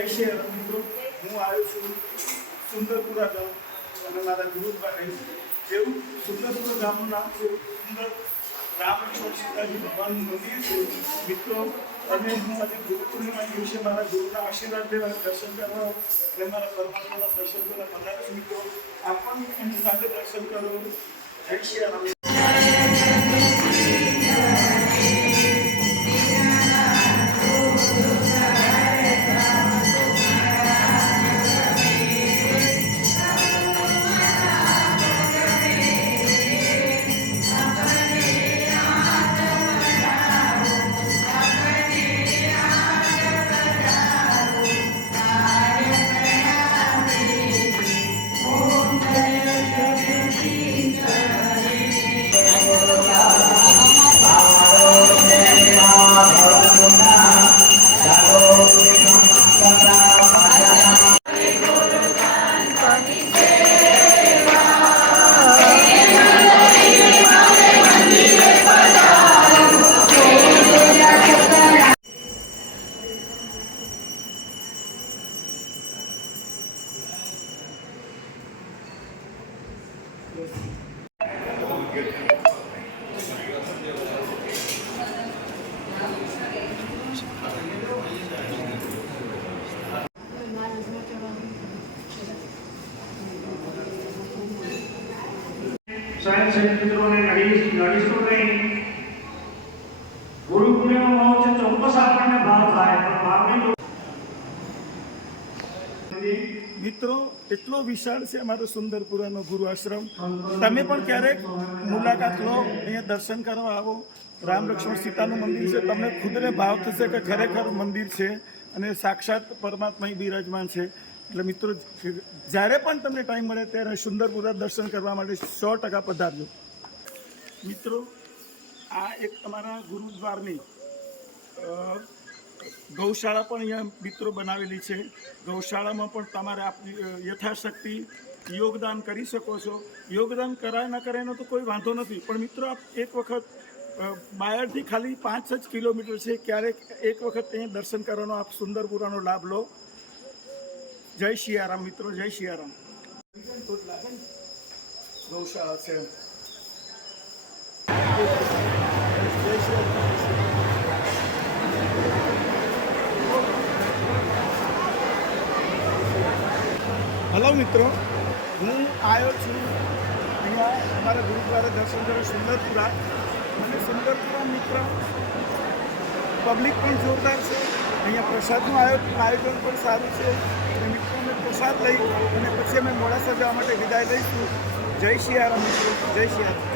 જય શ્રી રામ મિત્રો, હું આવ્યો છું સુંદરપુરા ગામ અને મારા ગુરુદ્વારે. જેવું સુંદરપુરા ગામનું નામ છે, સુંદર રામેશ્વર સીતાજી ભગવાનનું મંદિર છે. મિત્રો, અને હું આજે ગુરુ પૂર્ણિમા દિવસે મારા ગુરુના આશીર્વાદ લેવા દર્શન કરવા અને મારા પરમાત્માના દર્શન કરવા પધારું છું. મિત્રો, આપ પણ એમની સાથે દર્શન કરો. જય શ્રી રામ. સાયન્સ મિત્રોને નડીશું નહીં. ગુરુ પૂર્ણિમા મહોત્સવ ચોક્કસ આપણને ભાવ થાય, પણ ભાવની મિત્રો, એટલો વિશાળ છે અમારો સુંદરપુરાનો ગુરુ આશ્રમ. તમે પણ ક્યારેક મુલાકાત લો, અહીંયા દર્શન કરવા આવો. રામ લક્ષ્મણ સીતાનું મંદિર છે. તમને ખુદને ભાવ થશે કે ખરેખર મંદિર છે અને સાક્ષાત પરમાત્મા બિરાજમાન છે. એટલે મિત્રો, જ્યારે પણ તમને ટાઈમ મળે ત્યારે સુંદરપુરા દર્શન કરવા માટે 100% પધારજો. મિત્રો, આ એક તમારા ગુરુદ્વારની ગૌશાળા પણ અહીંયા મિત્રો બનાવેલી છે. ગૌશાળામાં પણ તમારે યથાશક્તિ યોગદાન કરી શકો છો. યોગદાન કરાય ના કરાય એનો તો કોઈ વાંધો નથી, પણ મિત્રો આપ એક વખત બાયડથી ખાલી 5 જ કિલોમીટર છે, ક્યારેક એક વખત અહીંયા દર્શન કરવાનો આપ સુંદરપુરાનો લાભ લો. જય સિયારામ મિત્રો, જય સિયારામ. ગૌશાળા છે. હલો મિત્રો, હું આવ્યો છું અહીંયા અમારા ગુરુદ્વારે દર્શન કરવા સુંદરપુરા. અને સુંદરપુરા મિત્ર પબ્લિક પણ જોરદાર છે. અહીંયા પ્રસાદનું આયોજન પણ સારું છે. અને મિત્રોને પ્રસાદ લઈ અને પછી અમે મોડાસા જવા માટે વિદાય લઈશું. જય સિયારામ મિત્રો, જય સિયારામ.